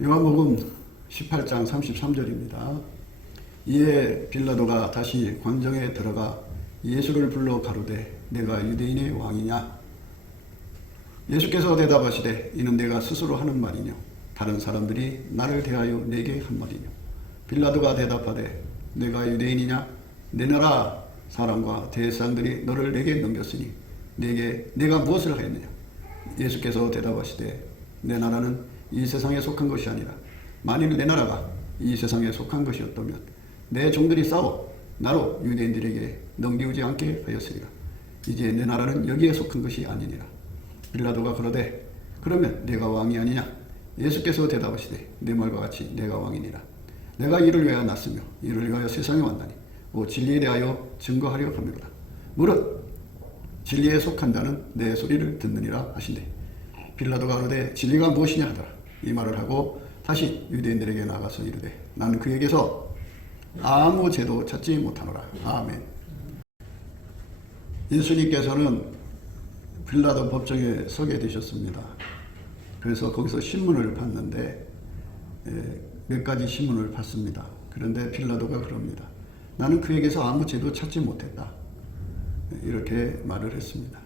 요한복음 18장 33절입니다. 이에 빌라도가 다시 관정에 들어가 예수를 불러 가로되 내가 유대인의 왕이냐? 예수께서 대답하시되 이는 내가 스스로 하는 말이뇨 다른 사람들이 나를 대하여 내게 한 말이뇨. 빌라도가 대답하되 내가 유대인이냐? 내 나라 사람과 대사장들이 너를 내게 넘겼으니 내가 무엇을 하였느냐? 예수께서 대답하시되 내 나라는 이 세상에 속한 것이 아니라 만일 내 나라가 이 세상에 속한 것이었다면 내 종들이 싸워 나로 유대인들에게 넘기우지 않게 하였으리라. 이제 내 나라는 여기에 속한 것이 아니니라. 빌라도가 그러되 그러면 내가 왕이 아니냐? 예수께서 대답하시되 내 말과 같이 내가 왕이니라. 내가 이를 위하여 났으며 이를 위하여 세상에 왔나니 오 진리에 대하여 증거하려 함이로다. 무릇 진리에 속한 자는 내 소리를 듣느니라 하신대. 빌라도가 그러되 진리가 무엇이냐 하더라. 이 말을 하고 다시 유대인들에게 나가서 이르되 나는 그에게서 아무 죄도 찾지 못하노라. 아멘. 예수님께서는 빌라도 법정에 서게 되셨습니다. 그래서 거기서 신문을 봤는데 몇 가지 신문을 봤습니다. 그런데 빌라도가 그럽니다. 나는 그에게서 아무 죄도 찾지 못했다. 이렇게 말을 했습니다.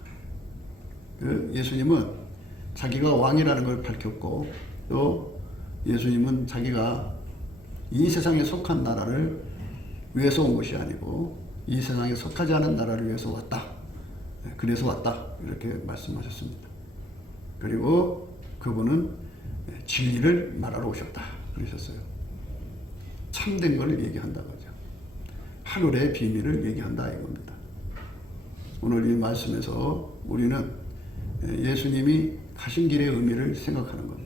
예수님은 자기가 왕이라는 걸 밝혔고 또 예수님은 자기가 이 세상에 속한 나라를 위해서 온 것이 아니고 이 세상에 속하지 않은 나라를 위해서 왔다. 그래서 왔다. 이렇게 말씀하셨습니다. 그리고 그분은 진리를 말하러 오셨다. 그러셨어요. 참된 걸 얘기한다고 하죠. 하늘의 비밀을 얘기한다 이겁니다. 오늘 이 말씀에서 우리는 예수님이 가신 길의 의미를 생각하는 겁니다.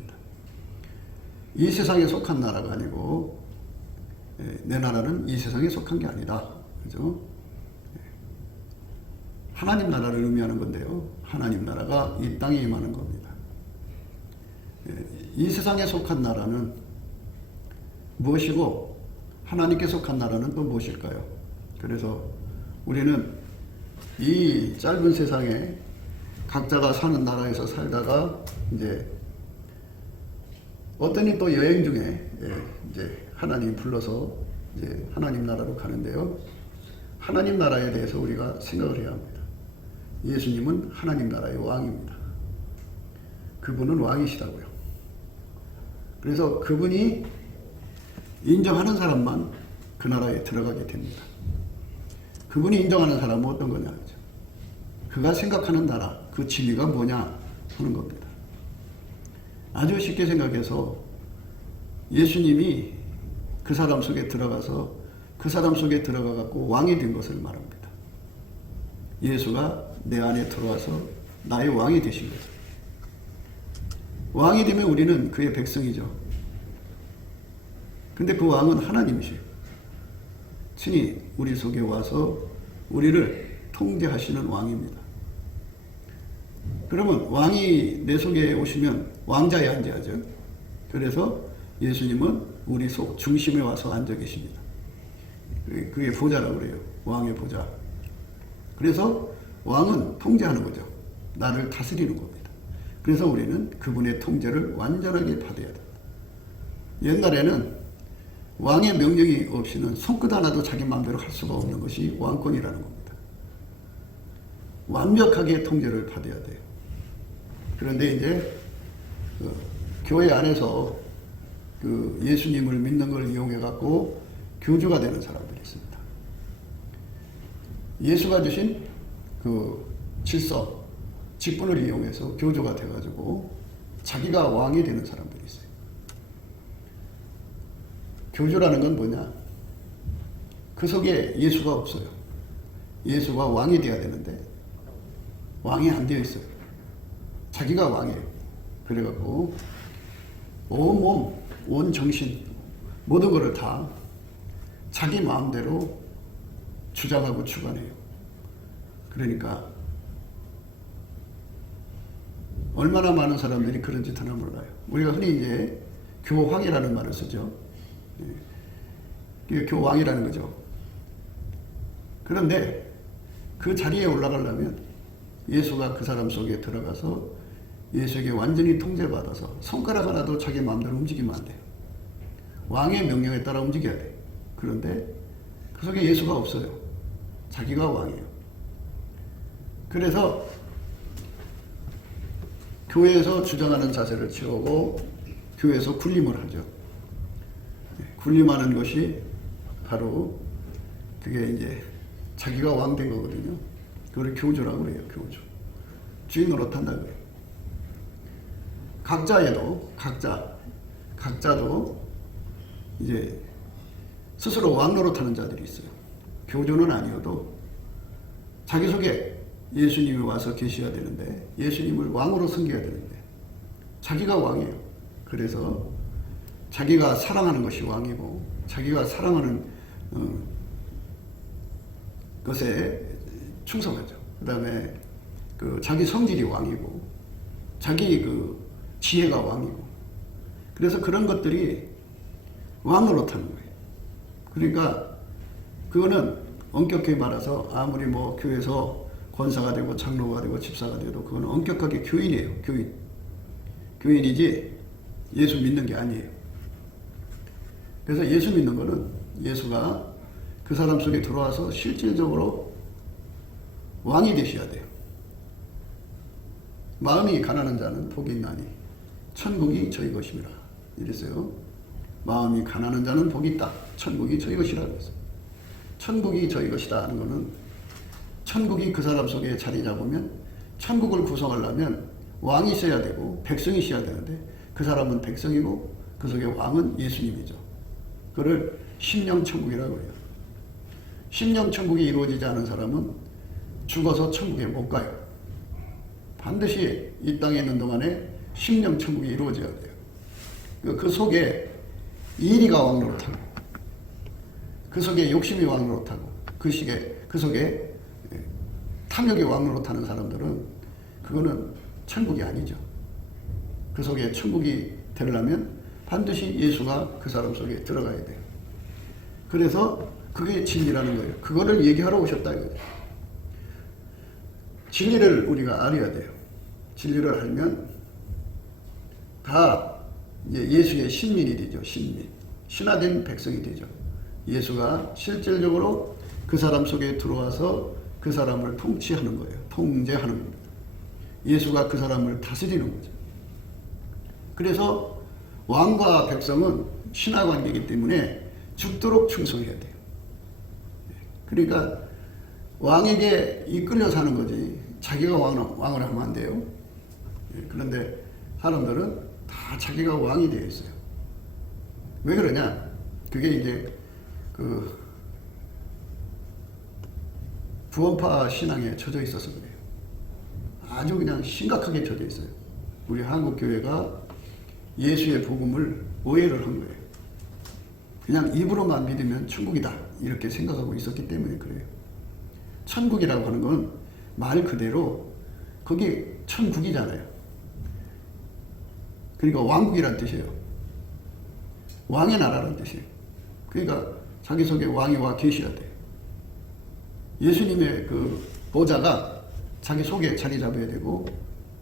이 세상에 속한 나라가 아니고 내 나라는 이 세상에 속한 게 아니다. 그죠? 하나님 나라를 의미하는 건데요. 하나님 나라가 이 땅에 임하는 겁니다. 이 세상에 속한 나라는 무엇이고 하나님께 속한 나라는 또 무엇일까요? 그래서 우리는 이 짧은 세상에 각자가 사는 나라에서 살다가 이제 어떤 또 여행 중에 이제 하나님 불러서 이제 하나님 나라로 가는데요. 하나님 나라에 대해서 우리가 생각을 해야 합니다. 예수님은 하나님 나라의 왕입니다. 그분은 왕이시다고요. 그래서 그분이 인정하는 사람만 그 나라에 들어가게 됩니다. 그분이 인정하는 사람은 어떤 거냐 하죠. 그가 생각하는 나라, 그 진리가 뭐냐 하는 겁니다. 아주 쉽게 생각해서 예수님이 그 사람 속에 들어가서 그 사람 속에 들어가 갖고 왕이 된 것을 말합니다. 예수가 내 안에 들어와서 나의 왕이 되신 거죠. 왕이 되면 우리는 그의 백성이죠. 근데 그 왕은 하나님이시에요. 친히 우리 속에 와서 우리를 통제하시는 왕입니다. 그러면 왕이 내 속에 오시면 왕자에 앉아야죠. 그래서 예수님은 우리 속 중심에 와서 앉아 계십니다. 그게 보좌라고 그래요. 왕의 보좌. 그래서 왕은 통제하는 거죠. 나를 다스리는 겁니다. 그래서 우리는 그분의 통제를 완전하게 받아야 됩니다. 옛날에는 왕의 명령이 없이는 손끝 하나도 자기 마음대로 할 수가 없는 것이 왕권이라는 겁니다. 완벽하게 통제를 받아야 돼요. 그런데 이제 교회 안에서 그 예수님을 믿는 걸 이용해 갖고 교주가 되는 사람들이 있습니다. 예수가 주신 그 질서, 직분을 이용해서 교주가 돼가지고 자기가 왕이 되는 사람들이 있어요. 교주라는 건 뭐냐? 그 속에 예수가 없어요. 예수가 왕이 되어야 되는데 왕이 안 되어 있어요. 자기가 왕이에요. 그래갖고 온 몸, 온 정신, 모든 것을 다 자기 마음대로 주장하고 주관해요. 그러니까 얼마나 많은 사람들이 그런 짓 하나 몰라요. 우리가 흔히 이제 교황이라는 말을 쓰죠. 이게 교황이라는 거죠. 그런데 그 자리에 올라가려면 예수가 그 사람 속에 들어가서 예수에게 완전히 통제받아서 손가락 하나도 자기 마음대로 움직이면 안 돼요. 왕의 명령에 따라 움직여야 돼요. 그런데 그 속에 예수가 없어요. 자기가 왕이에요. 그래서 교회에서 주장하는 자세를 취하고 교회에서 군림을 하죠. 군림하는 것이 바로 그게 이제 자기가 왕 된 거거든요. 그걸 교조라고 그래요. 교조. 주인 노릇한다고 해요. 각자도 이제 스스로 왕 노릇하는 자들이 있어요. 교조는 아니어도 자기 속에 예수님이 와서 계셔야 되는데 예수님을 왕으로 섬겨야 되는데 자기가 왕이에요. 그래서 자기가 사랑하는 것이 왕이고 자기가 사랑하는 것에 충성하죠. 그 다음에 그 자기 성질이 왕이고 자기 그 지혜가 왕이고 그래서 그런 것들이 왕 노릇하는 거예요. 그러니까 그거는 엄격히 말해서 아무리 뭐 교회에서 권사가 되고 장로가 되고 집사가 돼도 그거는 엄격하게 교인이에요. 교인이지 예수 믿는 게 아니에요. 그래서 예수 믿는 거는 예수가 그 사람 속에 들어와서 실질적으로 왕이 되셔야 돼요. 마음이 가난한 자는 복이 있나니 천국이 저희 것입니다. 이랬어요. 마음이 가난한 자는 복이 있다. 천국이 저희 것이라 그랬어요. 천국이 저희 것이다 하는 거는 천국이 그 사람 속에 자리 잡으면 천국을 구성하려면 왕이 있어야 되고 백성이 있어야 되는데 그 사람은 백성이고 그 속에 왕은 예수님이죠. 그걸 심령천국이라고 해요. 심령천국이 이루어지지 않은 사람은 죽어서 천국에 못 가요. 반드시 이 땅에 있는 동안에 심령천국이 이루어져야 돼요. 그 속에 이리가 왕 노릇하고 그 속에 욕심이 왕 노릇하고 그 속에 탐욕이 왕 노릇하는 사람들은 그거는 천국이 아니죠. 그 속에 천국이 되려면 반드시 예수가 그 사람 속에 들어가야 돼요. 그래서 그게 진리라는 거예요. 그거를 얘기하러 오셨다 이거죠. 진리를 우리가 알아야 돼요. 진리를 알면 다 이제 예수의 신민이 되죠. 신화된 백성이 되죠. 예수가 실질적으로 그 사람 속에 들어와서 그 사람을 통치하는 거예요. 통제하는 겁니다. 예수가 그 사람을 다스리는 거죠. 그래서 왕과 백성은 신하관계이기 때문에 죽도록 충성해야 돼요. 그러니까 왕에게 이끌려 사는 거지 자기가 왕을 하면 안 돼요. 그런데 사람들은 다 자기가 왕이 되어 있어요. 왜 그러냐? 그게 이제 그 구원파 신앙에 젖어 있어서 그래요. 아주 그냥 심각하게 젖어 있어요. 우리 한국 교회가 예수의 복음을 오해를 한 거예요. 그냥 입으로만 믿으면 천국이다 이렇게 생각하고 있었기 때문에 그래요. 천국이라고 하는 건 말 그대로 거기 천국이잖아요. 그러니까 왕국이란 뜻이에요. 왕의 나라란 뜻이에요. 그러니까 자기 속에 왕이 와 계셔야 돼요. 예수님의 그 보좌가 자기 속에 자리 잡아야 되고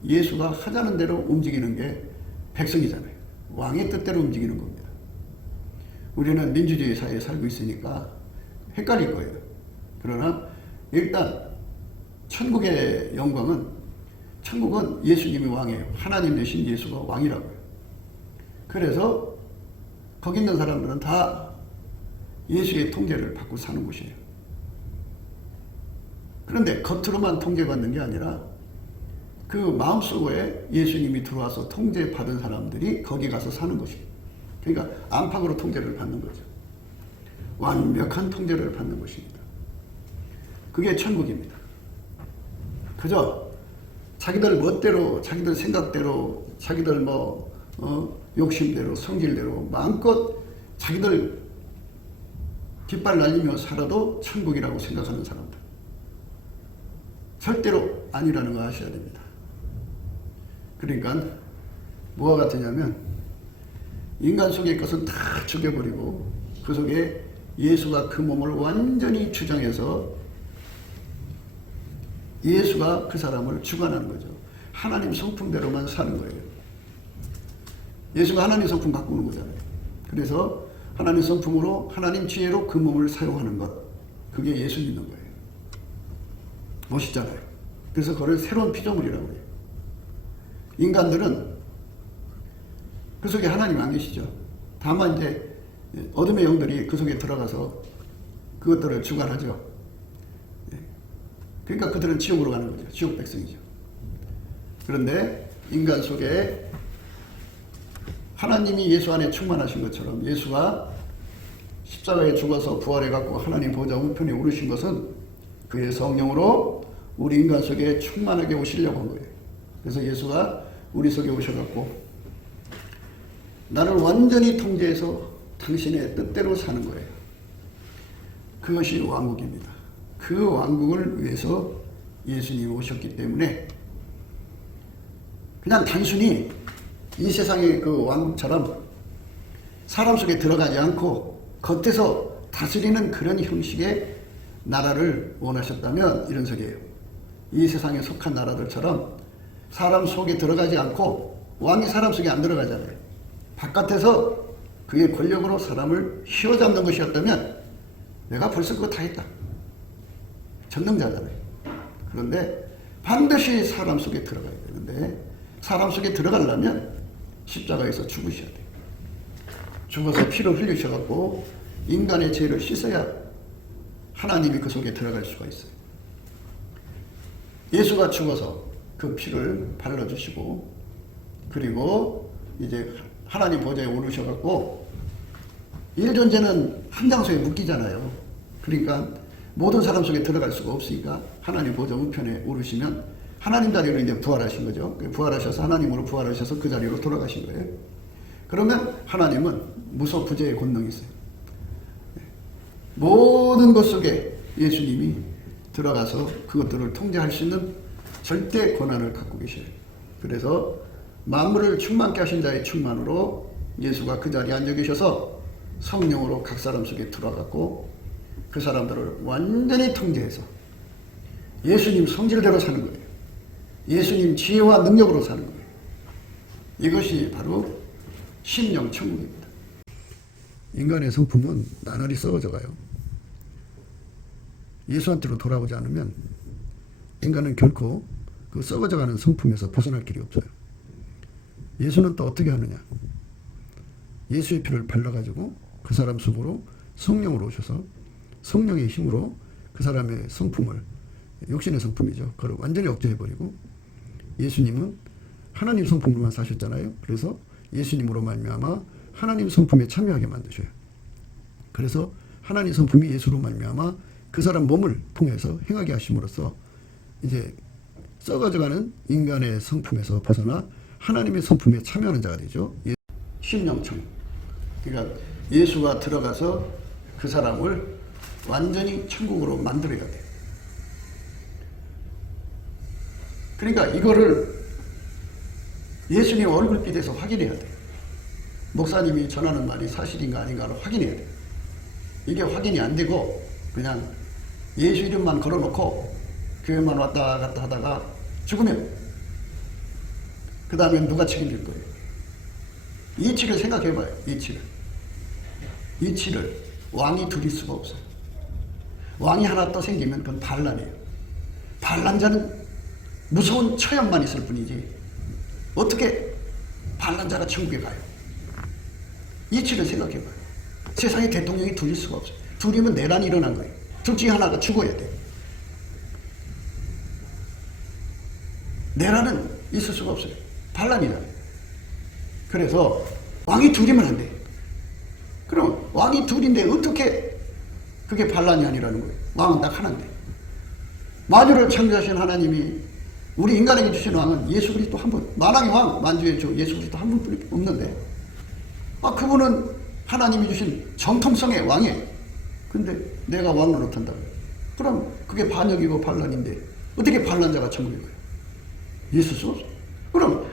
예수가 하자는 대로 움직이는 게 백성이잖아요. 왕의 뜻대로 움직이는 겁니다. 우리는 민주주의 사회에 살고 있으니까 헷갈릴 거예요. 그러나 일단 천국의 천국은 예수님이 왕이에요. 하나님 대신 예수가 왕이라고요. 그래서 거기 있는 사람들은 다 예수의 통제를 받고 사는 곳이에요. 그런데 겉으로만 통제받는 게 아니라 그 마음속에 예수님이 들어와서 통제받은 사람들이 거기 가서 사는 것이에요. 그러니까 안팎으로 통제를 받는 거죠. 완벽한 통제를 받는 것입니다. 그게 천국입니다. 그저 자기들 멋대로, 자기들 생각대로, 자기들 욕심대로, 성질대로 마음껏 자기들 깃발 날리며 살아도 천국이라고 생각하는 사람들. 절대로 아니라는 거 아셔야 됩니다. 그러니까 뭐가 같으냐면 인간 속의 것은 다 죽여버리고 그 속에 예수가 그 몸을 완전히 주장해서 예수가 그 사람을 주관하는 거죠. 하나님 성품대로만 사는 거예요. 예수가 하나님 성품 바꾸는 거잖아요. 그래서 하나님 성품으로 하나님 지혜로 그 몸을 사용하는 것, 그게 예수 믿는 거예요. 멋있잖아요. 그래서 그걸 새로운 피조물이라고 해요. 인간들은 그 속에 하나님 안 계시죠. 다만 이제 어둠의 영들이 그 속에 들어가서 그것들을 주관하죠. 그러니까 그들은 지옥으로 가는 거죠. 지옥 백성이죠. 그런데 인간 속에 하나님이 예수 안에 충만하신 것처럼 예수가 십자가에 죽어서 부활해갖고 하나님 보좌 우편에 오르신 것은 그의 성령으로 우리 인간 속에 충만하게 오시려고 한 거예요. 그래서 예수가 우리 속에 오셔갖고 나를 완전히 통제해서 당신의 뜻대로 사는 거예요. 그것이 왕국입니다. 그 왕국을 위해서 예수님이 오셨기 때문에 그냥 단순히 이 세상의 그 왕국처럼 사람 속에 들어가지 않고 겉에서 다스리는 그런 형식의 나라를 원하셨다면 이런 소리예요. 이 세상에 속한 나라들처럼 사람 속에 들어가지 않고 왕이 사람 속에 안 들어가잖아요. 바깥에서 그의 권력으로 사람을 휘어잡는 것이었다면 내가 벌써 그거 다 했다. 전능자잖아요. 그런데 반드시 사람 속에 들어가야 되는데 사람 속에 들어가려면 십자가에서 죽으셔야 돼요. 죽어서 피를 흘리셔갖고 인간의 죄를 씻어야 하나님이 그 속에 들어갈 수가 있어요. 예수가 죽어서 그 피를 발라주시고 그리고 이제 하나님 보좌에 오르셔갖고 일존재는 한 장소에 묶이잖아요. 그러니까 모든 사람 속에 들어갈 수가 없으니까 하나님 보좌 우편에 오르시면 하나님 자리로 이제 부활하신 거죠. 부활하셔서 하나님으로 부활하셔서 그 자리로 돌아가신 거예요. 그러면 하나님은 무소부재의 권능이 있어요. 모든 것 속에 예수님이 들어가서 그것들을 통제할 수 있는 절대 권한을 갖고 계셔요. 그래서 만물을 충만케 하신 자의 충만으로 예수가 그 자리에 앉아 계셔서 성령으로 각 사람 속에 들어갔고 그 사람들을 완전히 통제해서 예수님 성질대로 사는 거예요. 예수님 지혜와 능력으로 사는 거예요. 이것이 바로 심령 천국입니다. 인간의 성품은 나날이 썩어져 가요. 예수한테로 돌아오지 않으면 인간은 결코 그 썩어져가는 성품에서 벗어날 길이 없어요. 예수는 또 어떻게 하느냐? 예수의 피를 발라가지고 그 사람 속으로 성령으로 오셔서 성령의 힘으로 그 사람의 성품을, 육신의 성품이죠. 그걸 완전히 억제해버리고 예수님은 하나님 성품으로만 사셨잖아요. 그래서 예수님으로 말미암아 하나님 성품에 참여하게 만드셔요. 그래서 하나님 성품이 예수로 말미암아 그 사람 몸을 통해서 행하게 하심으로써 이제 썩어져가는 인간의 성품에서 벗어나 하나님의 성품에 참여하는 자가 되죠. 심령청. 그러니까 예수가 들어가서 그 사람을 완전히 천국으로 만들어야 돼요. 그러니까 이거를 예수님 얼굴빛에서 확인해야 돼요. 목사님이 전하는 말이 사실인가 아닌가를 확인해야 돼요. 이게 확인이 안 되고 그냥 예수 이름만 걸어놓고 교회만 왔다 갔다 하다가 죽으면 그 다음에 누가 책임질 거예요? 이치를 생각해봐요. 이치를 왕이 둘일 수가 없어요. 왕이 하나 또 생기면 그건 반란이에요. 반란자는 무서운 처형만 있을 뿐이지 어떻게 반란자가 천국에 가요? 이치를 생각해봐요. 세상에 대통령이 둘일 수가 없어요. 둘이면 내란이 일어난 거예요. 둘 중에 하나가 죽어야 돼요. 내란은 있을 수가 없어요. 반란이잖아요. 그래서 왕이 둘이면 안 돼요. 그럼 왕이 둘인데 어떻게 그게 반란이 아니라는 거예요. 왕은 딱 하나인데. 만유를 창조하신 하나님이 우리 인간에게 주신 왕은 예수 그리스도 한 분, 만왕의 왕, 만주의 주 예수 그리스도 한 분뿐이 없는데 그분은 하나님이 주신 정통성의 왕이에요. 근데 내가 왕을 못한다고요. 그럼 그게 반역이고 반란인데 어떻게 반란자가 천국에 가요? 있을 수 없어. 그럼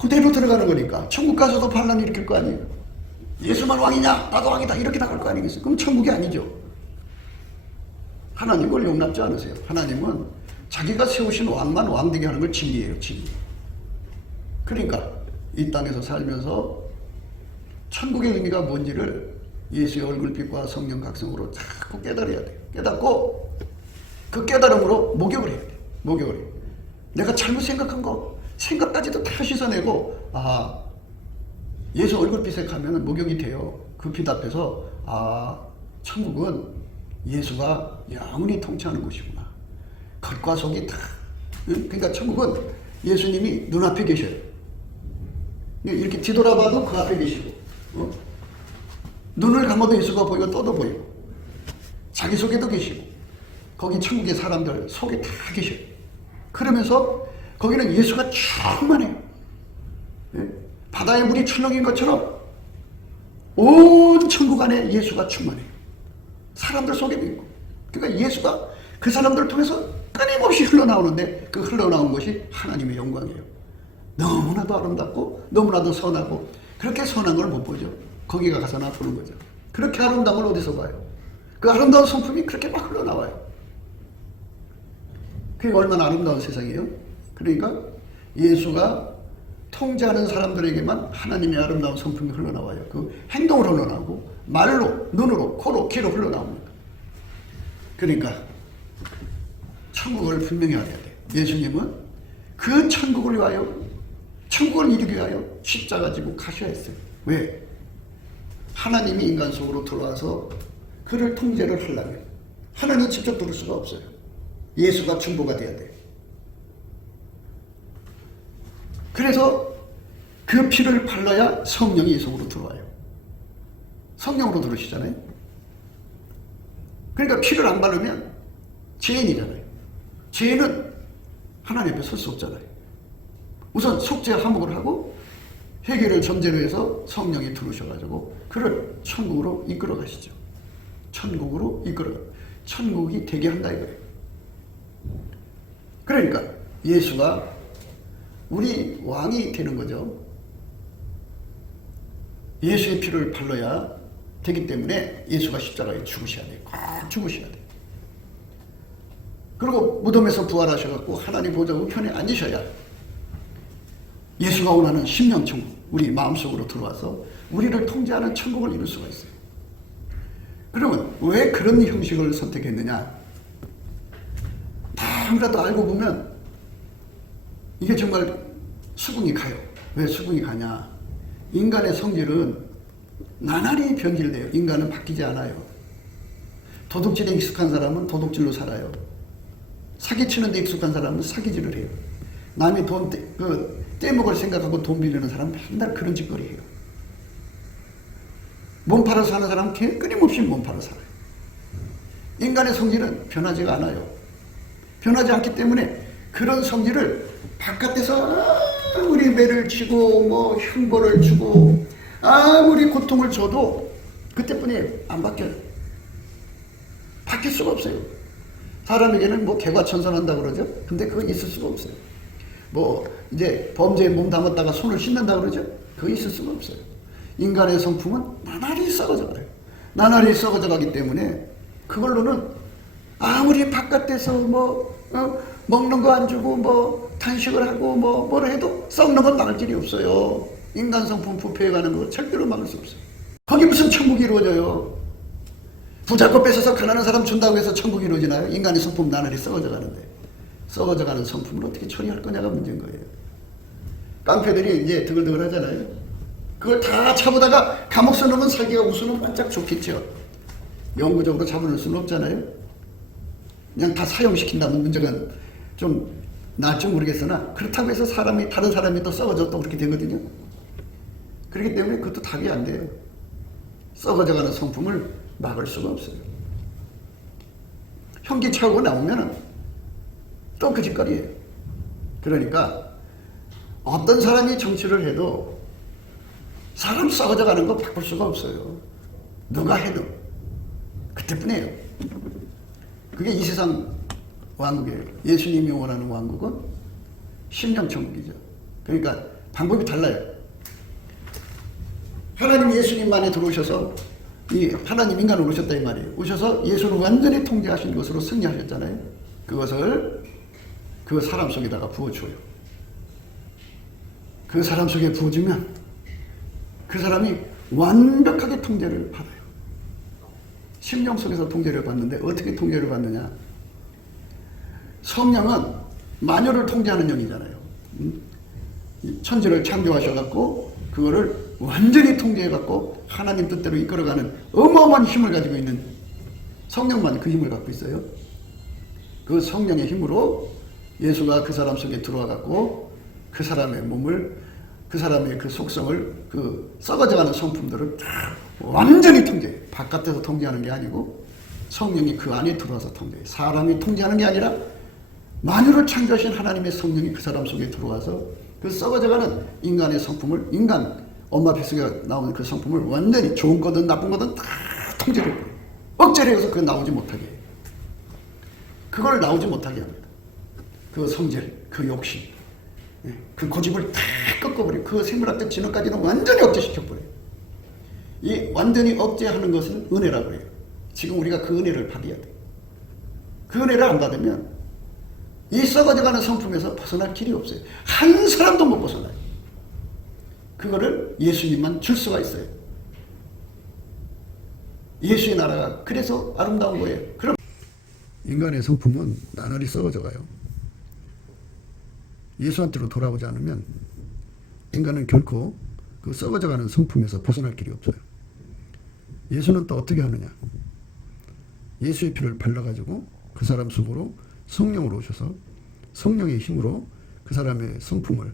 그대로 들어가는 거니까 천국 가서도 반란 일으킬 거 아니에요. 예수만 왕이냐? 나도 왕이다. 이렇게 나갈 거 아니겠어요? 그럼 천국이 아니죠. 하나님을 용납지 않으세요. 하나님은 자기가 세우신 왕만 왕되게 하는 걸 진리예요, 진리. 그러니까 이 땅에서 살면서 천국의 의미가 뭔지를 예수의 얼굴빛과 성령 각성으로 자꾸 깨달아야 돼요. 깨닫고 그 깨달음으로 목욕을 해야 돼요. 목욕을 해요. 내가 잘못 생각한 거 생각까지도 다 씻어내고 예수 얼굴빛에 가면 목욕이 돼요. 그 빛 앞에서 천국은 예수가 영원히 통치하는 곳이구나. 겉과 속이 다. 그러니까 천국은 예수님이 눈앞에 계셔요. 이렇게 뒤돌아봐도 그 앞에 계시고, 눈을 감아도 예수가 보이고 떠도 보이고, 자기 속에도 계시고, 거기 천국의 사람들 속에 다 계셔요. 그러면서 거기는 예수가 충만해요. 바다의 물이 출렁인 것처럼 온 천국 안에 예수가 충만해요. 사람들 속에도 있고. 그러니까 예수가 그 사람들을 통해서 끊임없이 흘러나오는데 그 흘러나온 것이 하나님의 영광이에요. 너무나도 아름답고 너무나도 선하고 그렇게 선한 걸 못 보죠. 거기가 가서나 보는 거죠. 그렇게 아름다운 걸 어디서 봐요? 그 아름다운 성품이 그렇게 막 흘러나와요. 그게 얼마나 아름다운 세상이에요? 그러니까 예수가 통제하는 사람들에게만 하나님의 아름다운 성품이 흘러나와요. 그 행동으로 흘러나오고 말로, 눈으로, 코로, 귀로 흘러나옵니다. 그러니까 천국을 분명히 알아야 돼요. 예수님은 그 천국을 위하여, 천국을 이루기 위하여 십자가 지고 가셔야 했어요. 왜? 하나님이 인간 속으로 들어와서 그를 통제를 하려면 하나님 직접 들을 수가 없어요. 예수가 중보가 돼야 돼요. 그래서 그 피를 발라야 성령이 이 속으로 들어와요. 성령으로 들어오시잖아요. 그러니까 피를 안 바르면 죄인이잖아요. 죄인은 하나님 앞에 설 수 없잖아요. 우선 속죄 화목을 하고 회개를 전제로 해서 성령이 들어오셔가지고 그를 천국으로 이끌어 가시죠. 천국으로 이끌어, 천국이 되게 한다 이거예요. 그러니까 예수가 우리 왕이 되는 거죠. 예수의 피를 발라야 되기 때문에 예수가 십자가에 죽으셔야 돼요. 꼭 죽으셔야 돼요. 그리고 무덤에서 부활하셔갖고 하나님 보좌 우편에 앉으셔야 예수가 원하는 심령천국, 우리 마음속으로 들어와서 우리를 통제하는 천국을 이룰 수가 있어요. 그러면 왜 그런 형식을 선택했느냐? 아무래도 알고 보면 이게 정말 수긍이 가요. 왜 수긍이 가냐? 인간의 성질은 나날이 변질돼요. 인간은 바뀌지 않아요. 도둑질에 익숙한 사람은 도둑질로 살아요. 사기치는 데 익숙한 사람은 사기질을 해요. 남이 돈 떼먹을 생각하고 돈 빌리는 사람은 맨날 그런 짓거리 해요. 몸 팔아 사는 사람은 끊임없이 몸 팔아 살아요. 인간의 성질은 변하지가 않아요. 변하지 않기 때문에 그런 성질을 바깥에서 아무리 매를 치고 뭐 흉보를 주고 아무리 고통을 줘도 그때뿐이에요. 안 바뀌어요. 바뀔 수가 없어요. 사람에게는 뭐 개과천선한다고 그러죠. 근데 그건 있을 수가 없어요. 뭐 이제 범죄에 몸 담았다가 손을 씻는다고 그러죠. 그거 있을 수가 없어요. 인간의 성품은 나날이 썩어져 가요. 나날이 썩어져 가기 때문에 그걸로는 아무리 바깥에서 먹는 거 안 주고 단식을 하고 뭐를 해도 썩는 건 막을 길이 없어요. 인간 성품 부패해가는 거 절대로 막을 수 없어요. 거기 무슨 천국이 이루어져요? 부자 거 뺏어서 가난한 사람 준다고 해서 천국이 이루어지나요? 인간의 성품 나날이 썩어져 가는데 썩어져가는 성품을 어떻게 처리할 거냐가 문제인 거예요. 깡패들이 이제 드글드글 하잖아요. 그걸 다 잡아다가 감옥 써놓으면 살기가 우선은 반짝 좋겠죠. 영구적으로 잡아놓을 수는 없잖아요. 그냥 다 사형시킨다면 문제가 좀 나을지 모르겠으나 그렇다고 해서 다른 사람이 또 썩어져 또 그렇게 되거든요. 그렇기 때문에 그것도 답이 안 돼요. 썩어져가는 성품을 막을 수가 없어요. 현기차고 나오면은 또 그 짓거리예요. 그러니까 어떤 사람이 정치를 해도 사람 썩어져가는 거 바꿀 수가 없어요. 누가 해도 그때뿐이에요. 그게 이 세상 왕국이에요. 예수님이 원하는 왕국은 심령천국이죠. 그러니까 방법이 달라요. 하나님 예수님만에 들어오셔서 하나님 인간으로 오셨다 이 말이에요. 오셔서 예수를 완전히 통제하신 것으로 승리하셨잖아요. 그것을 그 사람 속에다가 부어줘요. 그 사람 속에 부어주면 그 사람이 완벽하게 통제를 받아요. 심령 속에서 통제를 받는데 어떻게 통제를 받느냐? 성령은 만유를 통제하는 영이잖아요. 천지를 창조하셔갖고 그거를 완전히 통제해갖고 하나님 뜻대로 이끌어가는 어마어마한 힘을 가지고 있는 성령만 그 힘을 갖고 있어요. 그 성령의 힘으로 예수가 그 사람 속에 들어와갖고 그 사람의 몸을, 그 사람의 그 속성을, 그 썩어져가는 성품들을 완전히 통제해. 바깥에서 통제하는 게 아니고 성령이 그 안에 들어와서 통제해. 사람이 통제하는 게 아니라 만유를 창조하신 하나님의 성령이 그 사람 속에 들어와서 그 썩어져가는 인간의 성품을, 인간 엄마 뱃속에 나오는 그 성품을 완전히 좋은 거든 나쁜 거든 다 통제를 해요. 억제를 해서 그거 나오지 못하게 해요. 그걸 나오지 못하게 합니다. 그 성질, 그 욕심, 그 고집을 다 꺾어버려요. 그 생물학적 진화까지는 완전히 억제시켜버려요. 이 완전히 억제하는 것은 은혜라고 해요. 지금 우리가 그 은혜를 받아야 돼요. 그 은혜를 안 받으면 이 썩어져가는 성품에서 벗어날 길이 없어요. 한 사람도 못 벗어나요. 그거를 예수님만 줄 수가 있어요. 예수의 나라가 그래서 아름다운 거예요. 그럼 인간의 성품은 나날이 썩어져가요. 예수한테로 돌아오지 않으면 인간은 결코 그 썩어져가는 성품에서 벗어날 길이 없어요. 예수는 또 어떻게 하느냐? 예수의 피를 발라가지고 그 사람 속으로 성령으로 오셔서 성령의 힘으로 그 사람의 성품을,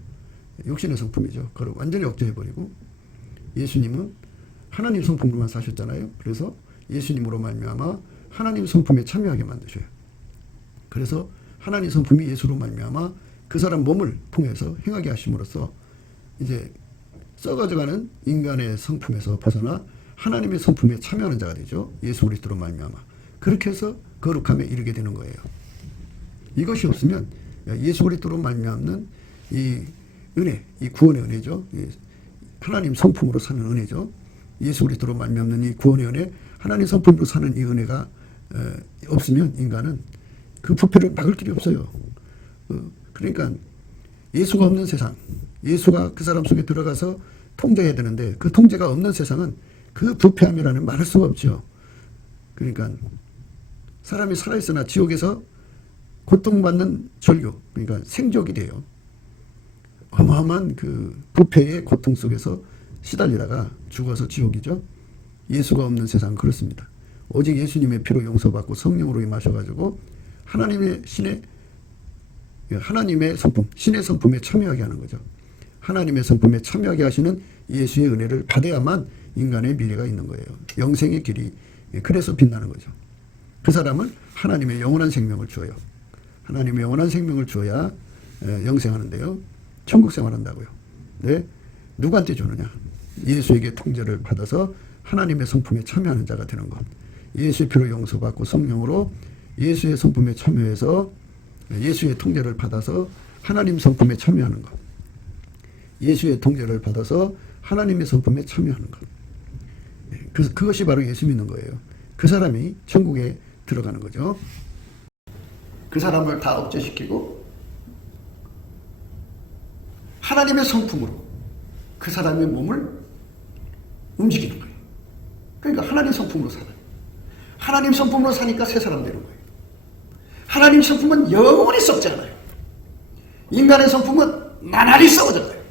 육신의 성품이죠, 그걸 완전히 억제해버리고, 예수님은 하나님 성품으로만 사셨잖아요. 그래서 예수님으로 말미암아 하나님 성품에 참여하게 만드셔요. 그래서 하나님 성품이 예수로 말미암아 그 사람 몸을 통해서 행하게 하심으로써 이제 썩어져가는 인간의 성품에서 벗어나 하나님의 성품에 참여하는 자가 되죠. 예수 그리스도로 말미암아. 그렇게 해서 거룩함에 이르게 되는 거예요. 이것이 없으면 예수 그리스도로 말미암는 이 은혜, 이 구원의 은혜죠. 하나님 성품으로 사는 은혜죠. 예수 그리스도로 말미암는 이 구원의 은혜, 하나님 성품으로 사는 이 은혜가 없으면 인간은 그 부패를 막을 길이 없어요. 그러니까 예수가 없는 세상, 예수가 그 사람 속에 들어가서 통제해야 되는데 그 통제가 없는 세상은 그 부패함이라는 말할 수가 없죠. 그러니까 사람이 살아있으나 지옥에서 고통받는 절규, 그러니까 생족이 돼요. 어마어마한 그 부패의 고통 속에서 시달리다가 죽어서 지옥이죠. 예수가 없는 세상은 그렇습니다. 오직 예수님의 피로 용서받고 성령으로 임하셔가지고 하나님의 성품, 신의 성품에 참여하게 하는 거죠. 하나님의 성품에 참여하게 하시는 예수의 은혜를 받아야만 인간의 미래가 있는 거예요. 영생의 길이 그래서 빛나는 거죠. 그 사람은 하나님의 영원한 생명을 주어요. 하나님의 영원한 생명을 주어야 영생하는데요. 천국 생활한다고요. 네? 누구한테 주느냐? 예수에게 통제를 받아서 하나님의 성품에 참여하는 자가 되는 것. 예수의 피로 용서받고 성령으로 예수의 성품에 참여해서 예수의 통제를 받아서 하나님 성품에 참여하는 것. 예수의 통제를 받아서 하나님의 성품에 참여하는 것. 그것이 바로 예수 믿는 거예요. 그 사람이 천국에 들어가는 거죠. 그 사람을 다 억제시키고 하나님의 성품으로 그 사람의 몸을 움직이는 거예요. 그러니까 하나님 성품으로 살아요. 하나님 성품으로 사니까 새 사람 되는 거예요. 하나님 성품은 영원히 썩지 않아요. 인간의 성품은 나날이 썩어져요.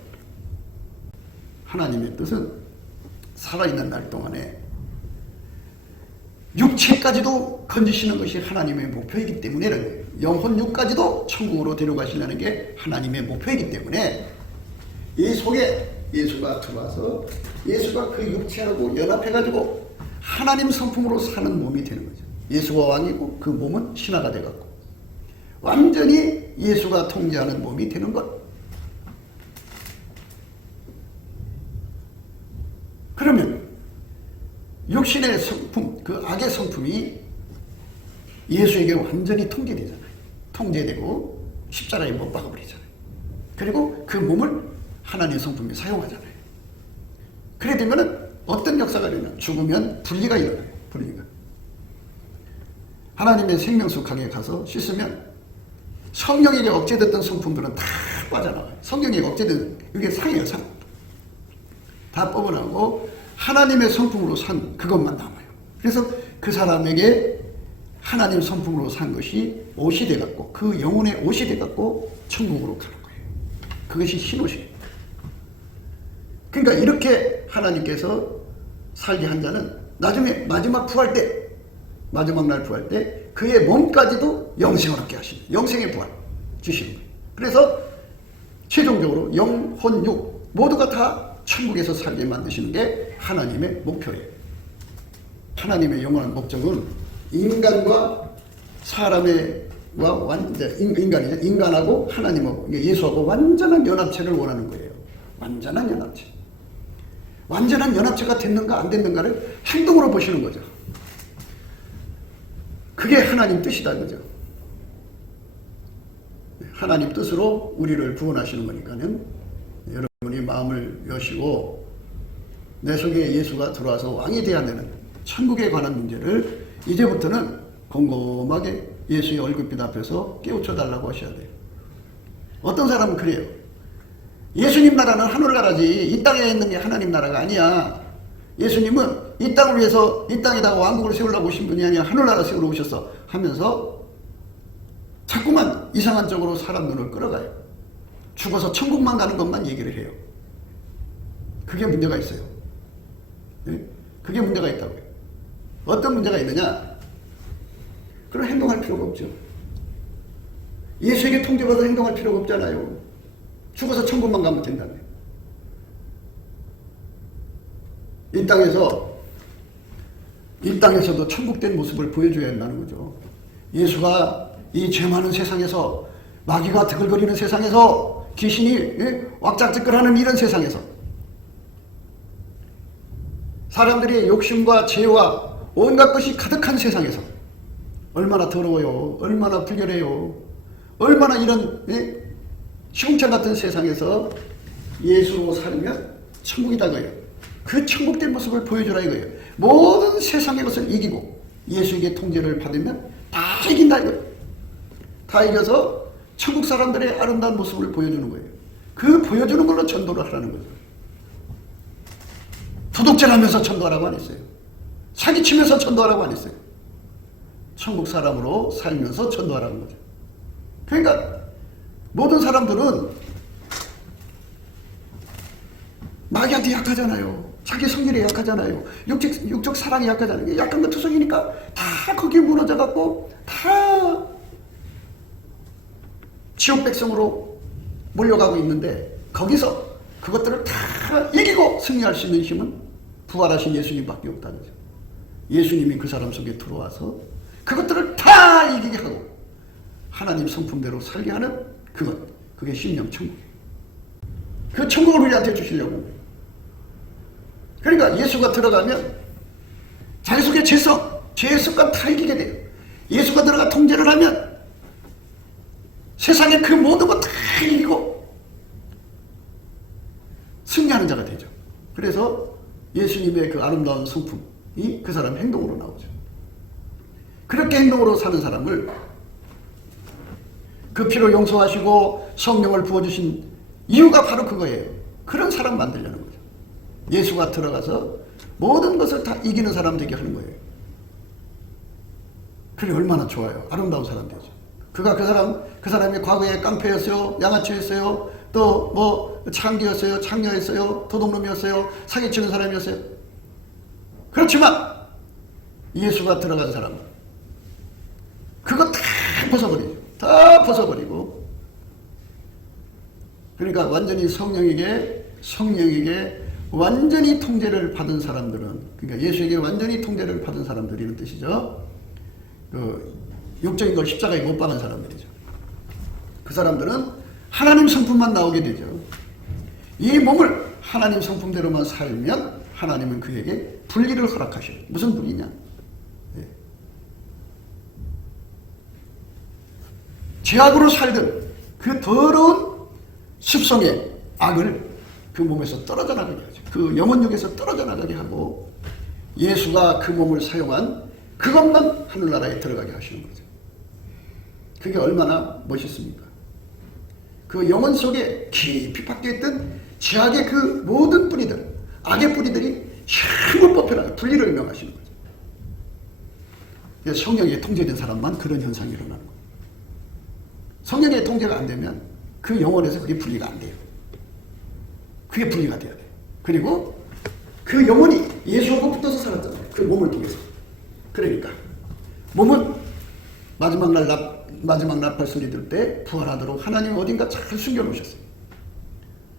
하나님의 뜻은 살아있는 날 동안에 육체까지도 건지시는 것이 하나님의 목표이기 때문에, 영혼 육까지도 천국으로 데려가시려는 게 하나님의 목표이기 때문에 이 속에 예수가 들어와서 예수가 그 육체하고 연합해가지고 하나님 성품으로 사는 몸이 되는 거죠. 예수가 왕이고 그 몸은 신하가 돼갖고 완전히 예수가 통제하는 몸이 되는 것. 그러면 육신의 성품, 그 악의 성품이 예수에게 완전히 통제되잖아요. 통제되고 십자가에 못 박아버리잖아요. 그리고 그 몸을 하나님의 성품에 사용하잖아요. 그래 되면은 어떤 역사가 일어나요? 죽으면 분리가 일어나요. 분리가. 하나님의 생명수 강에 가서 씻으면 성령에게 억제됐던 성품들은 다 빠져나와요. 성령에게 억제된, 이게 상이에요, 상. 다 뽑아나오고 하나님의 성품으로 산 그것만 남아요. 그래서 그 사람에게 하나님 성품으로 산 것이 옷이 돼갖고, 그 영혼의 옷이 돼갖고 천국으로 가는 거예요. 그것이 흰옷이에요. 그러니까 이렇게 하나님께서 살게 한 자는 나중에 마지막 부활 때, 마지막 날 부활 때 그의 몸까지도 영생을 얻게 하시는, 영생의 부활 주시는 거예요. 그래서 최종적으로 영, 혼, 육 모두가 다 천국에서 살게 만드시는 게 하나님의 목표예요. 하나님의 영원한 목적은 인간과 사람의 인간이죠. 인간하고 하나님하고 예수하고 완전한 연합체를 원하는 거예요. 완전한 연합체. 완전한 연합체가 됐는가 안 됐는가를 행동으로 보시는 거죠. 그게 하나님 뜻이다, 그죠? 하나님 뜻으로 우리를 구원하시는 거니까는 여러분이 마음을 여시고 내 속에 예수가 들어와서 왕이 되어야 되는 천국에 관한 문제를 이제부터는 곰곰하게 예수의 얼굴빛 앞에서 깨우쳐 달라고 하셔야 돼요. 어떤 사람은 그래요. 예수님 나라는 하늘나라지 이 땅에 있는 게 하나님 나라가 아니야. 예수님은 이 땅을 위해서 이 땅에다가 왕국을 세우려고 오신 분이 아니라 하늘나라 세우러 오셨어 하면서 자꾸만 이상한 쪽으로 사람 눈을 끌어가요. 죽어서 천국만 가는 것만 얘기를 해요. 그게 문제가 있어요. 네? 그게 문제가 있다고요. 어떤 문제가 있느냐? 그럼 행동할 필요가 없죠. 예수에게 통제받아 행동할 필요가 없잖아요. 죽어서 천국만 가면 된다며. 이 땅에서도 천국된 모습을 보여줘야 한다는 거죠. 예수가 이 죄 많은 세상에서, 마귀가 드글거리는 세상에서, 귀신이 왁작지껄하는 이런 세상에서, 사람들이 욕심과 죄와 온갖 것이 가득한 세상에서 얼마나 더러워요, 얼마나 불결해요, 얼마나 이런 시궁창 같은 세상에서 예수로 살면 천국이다 그래요. 그 천국된 모습을 보여주라 이거예요. 모든 세상의 것을 이기고 예수에게 통제를 받으면 다 이긴다 이거예요. 다 이겨서 천국 사람들의 아름다운 모습을 보여주는 거예요. 그 보여주는 걸로 전도를 하라는 거죠. 도둑질 하면서 전도하라고 안 했어요. 사기치면서 전도하라고 안 했어요. 천국 사람으로 살면서 전도하라는 거죠. 그러니까 모든 사람들은 마귀한테 약하잖아요. 자기 성질에 약하잖아요. 육적 사랑에 약하잖아요. 약한 거 투성이니까 다 거기에 무너져갖고 다 지옥 백성으로 몰려가고 있는데, 거기서 그것들을 다 이기고 승리할 수 있는 힘은 부활하신 예수님밖에 없다는 거죠. 예수님이 그 사람 속에 들어와서 그것들을 다 이기게 하고 하나님 성품대로 살게 하는 그게 심령 천국이에요. 그 천국을 우리한테 주시려고. 그러니까 예수가 들어가면 자기 속의 죄성, 죄의 습관 다 이기게 돼요. 예수가 들어가 통제를 하면 세상의 그 모든 것 다 이기고 승리하는 자가 되죠. 그래서 예수님의 그 아름다운 성품이 그 사람 행동으로 나오죠. 그렇게 행동으로 사는 사람을 그 피로 용서하시고 성령을 부어주신 이유가 바로 그거예요. 그런 사람 만들려는 거죠. 예수가 들어가서 모든 것을 다 이기는 사람 되게 하는 거예요. 그게 얼마나 좋아요. 아름다운 사람 되죠. 그 사람이 과거에 깡패였어요, 양아치였어요, 또 뭐 창기였어요, 창녀였어요, 도둑놈이었어요, 사기치는 사람이었어요. 그렇지만 예수가 들어간 사람은 그거 다 벗어버리죠. 다 벗어버리고, 그러니까 완전히 성령에게 완전히 통제를 받은 사람들은, 그러니까 예수에게 완전히 통제를 받은 사람들이라는 뜻이죠. 그 육적인 걸 십자가에 못 박은 사람들이죠. 그 사람들은 하나님 성품만 나오게 되죠. 이 몸을 하나님 성품대로만 살면 하나님은 그에게 분리를 허락하셔요. 무슨 분리냐? 죄악으로 살던 그 더러운 습성의 악을 그 몸에서 떨어져 나가게 하죠. 그 영혼육에서 떨어져 나가게 하고 예수가 그 몸을 사용한 그것만 하늘나라에 들어가게 하시는 거죠. 그게 얼마나 멋있습니까? 그 영혼 속에 깊이 박혀있던 죄악의 그 모든 뿌리들, 악의 뿌리들이 힘을 뽑혀나가 분리를 명하시는 거죠. 성령에 통제된 사람만 그런 현상이 일어나는 거예요. 성령의 통제가 안 되면 그 영혼에서 그게 분리가 안 돼요. 그게 분리가 돼야 돼요. 그리고 그 영혼이 예수하고 붙어서 살았잖아요. 그 몸을 통해서. 그러니까 몸은 마지막 나팔 소리 들 때 부활하도록 하나님 어딘가 잘 숨겨놓으셨어요.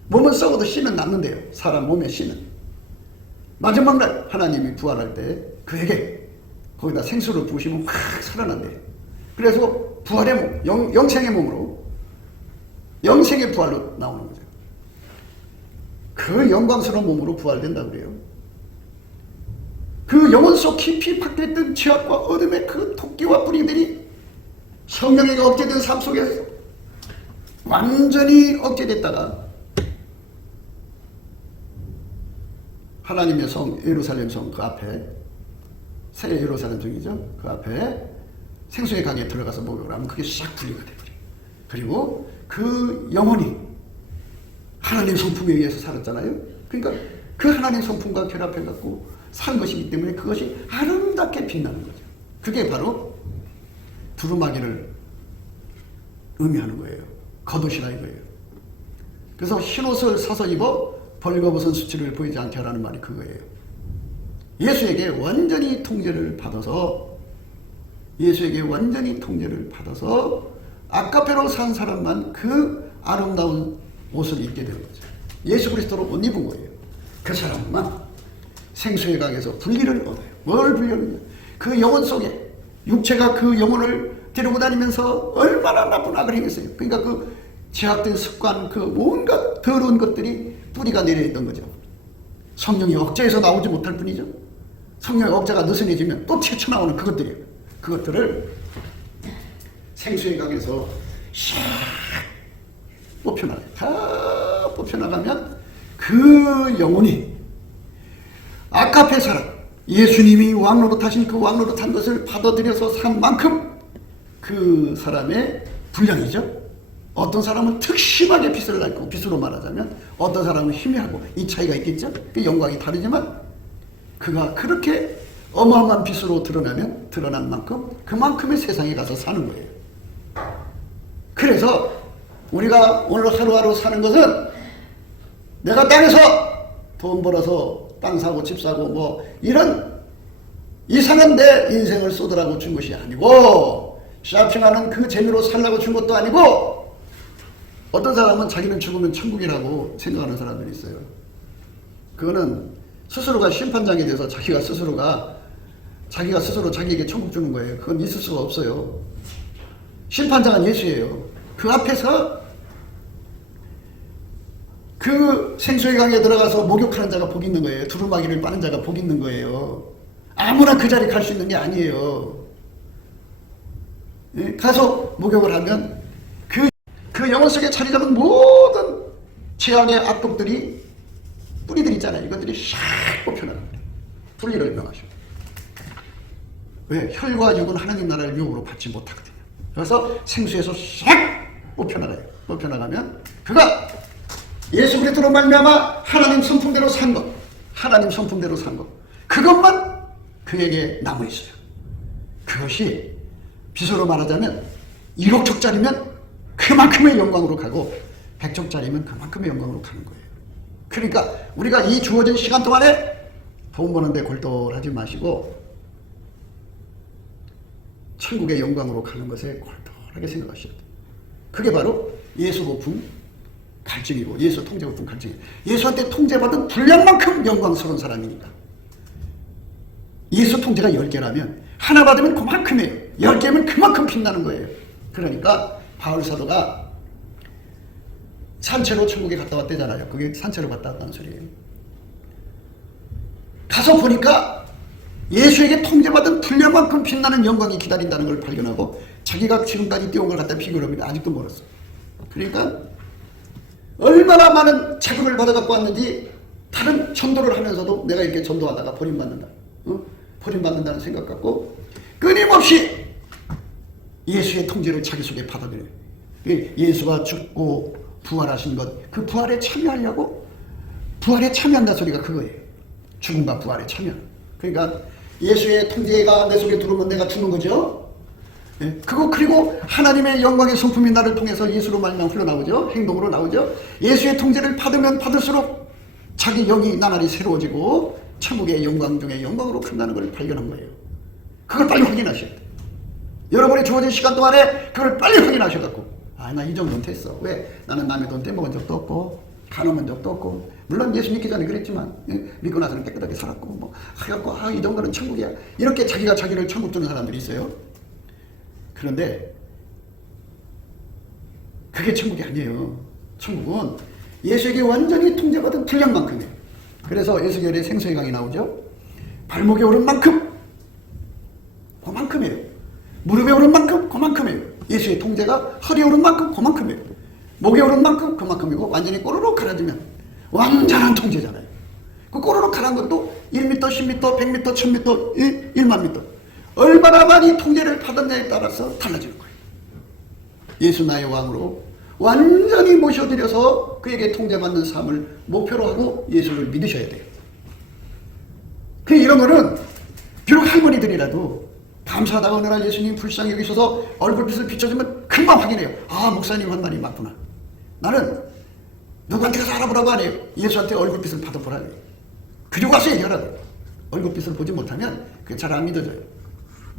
몸은 썩어도 씨는 남는데요. 사람 몸의 씨는. 마지막 날 하나님이 부활할 때 그에게 거기다 생수를 부으시면 확 살아난대요. 그래서 부활의 몸, 영생의 몸으로 영생의 부활로 나오는 거죠. 그 영광스러운 몸으로 부활된다고 그래요. 그 영혼 속 깊이 박혀있던 죄악과 어둠의 그 토끼와 뿌리들이 성령의 억제된 삶 속에서 완전히 억제됐다가 하나님의 성 예루살렘 성 그 앞에 새 예루살렘 성이죠. 그 앞에 생수의 강에 들어가서 목욕을 하면 그게 싹 분리가 돼버려요. 그리고 그 영혼이 하나님 성품에 의해서 살았잖아요. 그러니까 그 하나님 성품과 결합해갖고 산 것이기 때문에 그것이 아름답게 빛나는 거죠. 그게 바로 두루마기를 의미하는 거예요. 겉옷이라 이거예요. 그래서 흰옷을 사서 입어 벌거벗은 수치를 보이지 않게 하라는 말이 그거예요. 예수에게 완전히 통제를 받아서 아까페로 산 사람만 그 아름다운 옷을 입게 되는 거죠. 예수 그리스도로 옷 입은 거예요. 그 사람만 생수의 강에서 분리를 얻어요. 뭘 분리하느냐? 그 영혼 속에 육체가 그 영혼을 데리고 다니면서 얼마나 나쁜 악을 행했어요. 그러니까 그 제약된 습관, 그 뭔가 더러운 것들이 뿌리가 내려있던 거죠. 성령이 억제해서 나오지 못할 뿐이죠. 성령의 억제가 느슨해지면 또 튀쳐나오는 그것들이에요. 그것들을 생수의 강에서 샥 뽑혀나가요. 다 뽑혀나가면 그 영혼이 아까페 사람, 예수님이 왕노릇하신 그 왕노릇한 것을 받아들여서 산 만큼 그 사람의 분량이죠. 어떤 사람은 특심하게 빛을 밝고, 빛으로 말하자면 어떤 사람은 희미하고, 이 차이가 있겠죠. 그 영광이 다르지만 그가 그렇게 어마어마한 빛으로 드러나면 드러난 만큼 그만큼의 세상에 가서 사는 거예요. 그래서 우리가 오늘 하루하루 사는 것은 내가 땅에서 돈 벌어서 땅 사고 집 사고 뭐 이런 이상한 내 인생을 쏟으라고 준 것이 아니고, 쇼핑하는 그 재미로 살라고 준 것도 아니고, 어떤 사람은 자기는 죽으면 천국이라고 생각하는 사람들이 있어요. 그거는 스스로가 심판장이 돼서 자기가 스스로 자기에게 천국 주는 거예요. 그건 있을 수가 없어요. 심판장은 예수예요. 그 앞에서 그 생수의 강에 들어가서 목욕하는 자가 복 있는 거예요. 두루마기를 빠는 자가 복 있는 거예요. 아무나 그 자리에 갈 수 있는 게 아니에요. 예? 가서 목욕을 하면 그 영혼 속에 자리 잡은 모든 죄악의 악독들이 뿌리들 있잖아요. 이것들이 샥 뽑혀나가는 거예요. 분리를 명하셔. 왜? 혈과 육은 하나님 나라를 유혹으로 받지 못하거든요. 그래서 생수에서 싹 뽑혀나가요. 뽑혀나가면 그가 예수 그리스도로 말미암아 하나님 성품대로 산 것, 그것만 그에게 남아 있어요. 그것이 비서로 말하자면 1억짜리면 그만큼의 영광으로 가고 100쪽짜리면 그만큼의 영광으로 가는 거예요. 그러니까 우리가 이 주어진 시간 동안에 돈 버는데 골똘하지 마시고 천국의 영광으로 가는 것에 골똘하게 생각하셔야 돼요. 그게 바로 예수 높은 갈증이고 예수 통제 높은 갈증이에요. 예수한테 통제받은 분량만큼 영광스러운 사람이니까. 예수 통제가 10개라면 하나 받으면 그만큼이에요. 10개면 그만큼 빛나는 거예요. 그러니까 바울 사도가 산채로 천국에 갔다 왔대잖아요. 그게 산채로 갔다 왔다는 소리예요. 가서 보니까 예수에게 통제받은 분량만큼 빛나는 영광이 기다린다는 걸 발견하고 자기가 지금까지 뛰어온 걸 갖다 비교를 하면 아직도 멀었어. 그러니까 얼마나 많은 자극을 받아갖고 왔는지 다른 전도를 하면서도 내가 이렇게 전도하다가 버림받는다. 버림받는다는 생각 갖고 끊임없이 예수의 통제를 자기 속에 받아들여요. 예수가 죽고 부활하신 것, 그 부활에 참여하려고, 부활에 참여한다 소리가 그거예요. 죽음과 부활에 참여. 그러니까 예수의 통제가 내 속에 들어오면 내가 죽는 거죠. 예, 그거 그리고 하나님의 영광의 성품이 나를 통해서 예수로 말미암아 흘러나오죠. 행동으로 나오죠. 예수의 통제를 받으면 받을수록 자기 영이 나날이 새로워지고 천국의 영광 중에 영광으로 큰다는 걸 발견한 거예요. 그걸 빨리 확인하셔야 돼. 여러분이 주어진 시간 동안에 그걸 빨리 확인하셔갖고, 아, 나 이 정도는 됐어. 왜? 나는 남의 돈 떼먹은 적도 없고 간음한 적도 없고, 물론 예수 믿기 전에 그랬지만 믿고 나서는 깨끗하게 살았고, 뭐 하여갖고 이 정도는 천국이야. 이렇게 자기가 자기를 천국 주는 사람들이 있어요. 그런데 그게 천국이 아니에요. 천국은 예수에게 완전히 통제받은 분량만큼이에요. 그래서 에스겔의 생수의 강이 나오죠. 발목에 오른 만큼 그만큼이에요. 무릎에 오른 만큼 그만큼이에요. 예수의 통제가 허리에 오른 만큼 그만큼이에요. 목에 오른 만큼 그만큼이고, 완전히 꼬르륵 갈아지면 완전한 통제잖아요. 그 꼬르륵 갈아진 것도 1m, 10m, 100m, 1000m, 1만 m. 얼마나 많이 통제를 받았냐에 따라서 달라지는 거예요. 예수 나의 왕으로 완전히 모셔드려서 그에게 통제받는 삶을 목표로 하고 예수를 믿으셔야 돼요. 이런 거는 비록 할머니들이라도 감사하다가 어느 날 예수님 불쌍히 여기셔서 얼굴빛을 비춰주면 금방 확인해요. 아, 목사님 한 말이 맞구나. 나는 누구한테 가서 알아보라고 안 해요. 예수한테 얼굴빛을 받아보라고 해요. 그리고 가서 얘기하라고. 얼굴빛을 보지 못하면 그게 잘 안 믿어져요.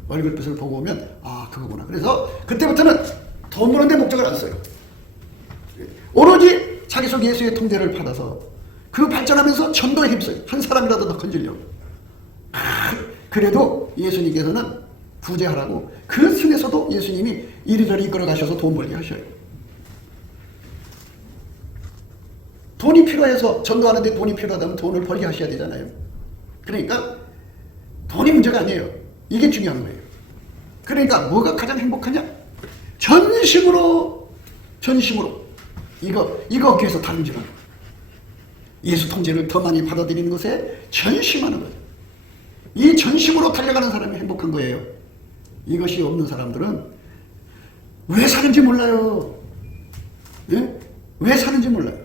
얼굴빛을 보고 오면 아, 그거구나. 그래서 그때부터는 돈 버는 데 목적을 안 써요. 오로지 자기 속 예수의 통제를 받아서 그 발전하면서 전도에 힘써요. 한 사람이라도 더 건지려고. 그래도 예수님께서는 구제하라고 그 중에서도 예수님이 이리저리 이끌어 가셔서 돈 벌게 하셔요. 돈이 필요해서 전도하는데 돈이 필요하다면 돈을 벌게 하셔야 되잖아요. 그러니까 돈이 문제가 아니에요. 이게 중요한 거예요. 그러니까 뭐가 가장 행복하냐? 전심으로 이거 얻기 위해서 다름질하는 거예요. 예수 통제를 더 많이 받아들이는 것에 전심하는 거예요. 이 전심으로 달려가는 사람이 행복한 거예요. 이것이 없는 사람들은 왜 사는지 몰라요. 예? 왜 사는지 몰라요.